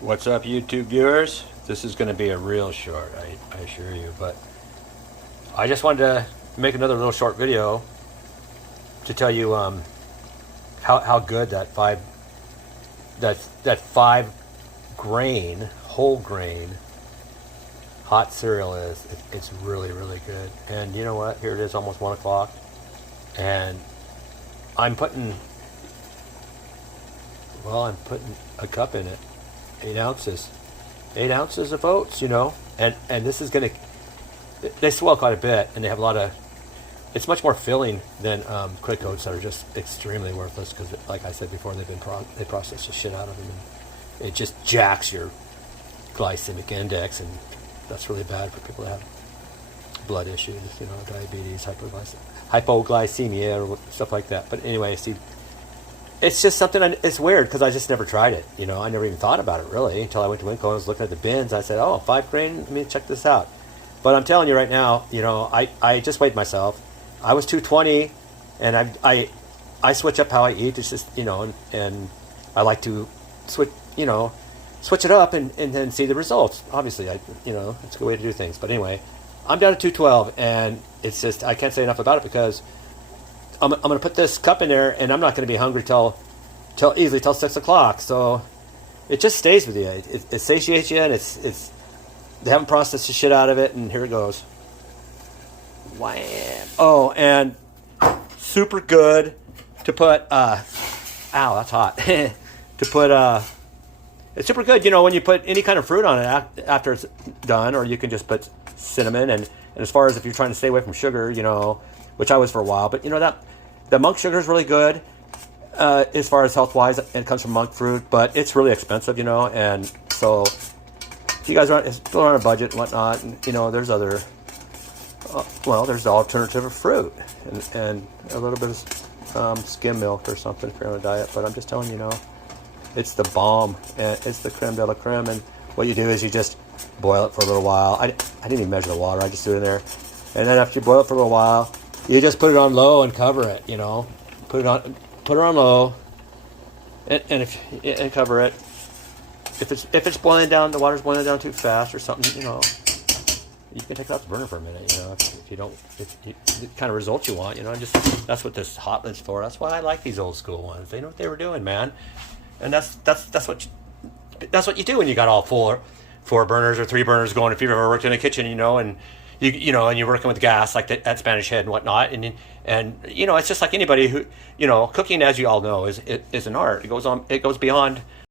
What's up, YouTube viewers? This is going to be a real short, I assure you, but I just wanted to make another little short video to tell you how good that five grain whole grain hot cereal is. It's really good. And you know what? Here it is, almost 1 o'clock, and I'm putting a cup in it, 8 ounces. 8 ounces of oats, and this is gonna. They swell quite a bit, and they have a lot of. It's much more filling than quick oats that are just extremely worthless because, like I said before, they process the shit out of them, and it just jacks your glycemic index, and that's really bad for people that have blood issues, diabetes, hypoglycemia, or stuff like that. But anyway, see. It's just something, it's weird because I just never tried it. I never even thought about it really until I went to Winco and was looking at the bins. I said, oh, 5 grain, let me check this out. But I'm telling you right now, I just weighed myself. I was 220, and I switch up how I eat. It's just, and I like to switch it up and then see the results. Obviously, it's a good way to do things. But anyway, I'm down to 212, and it's just, I can't say enough about it because I'm going to put this cup in there, and I'm not going to be hungry till 6 o'clock. So it just stays with you. It satiates you, and it's they haven't processed the shit out of it. And here it goes. Wham! Oh, and super good to put. Ow, that's hot. To put. It's super good. When you put any kind of fruit on it after it's done, or you can just put cinnamon. And as far as if you're trying to stay away from sugar, which I was for a while, but that the monk sugar is really good as far as health wise. It comes from monk fruit, but it's really expensive, and so if you guys are still on a budget and whatnot, and there's other there's the alternative of fruit and a little bit of skim milk or something if you're on a diet. But I'm just telling you, it's the bomb, and it's the creme de la creme. And what you do is you just boil it for a little while. I didn't even measure the water, I just threw it in there, and then after you boil it for a little while, you just put it on low and cover it. Put it on low, and cover it. If it's boiling down, the water's boiling down too fast or something, you can take it off the burner for a minute. If the kind of results you want, that's what this hot lid's for. That's why I like these old school ones. They know what they were doing, man. And that's what you do when you got all four burners or 3 burners going. If you've ever worked in a kitchen, and and you're working with gas like at Spanish Head and whatnot, and it's just like anybody who, cooking, as you all know, is an art. It goes beyond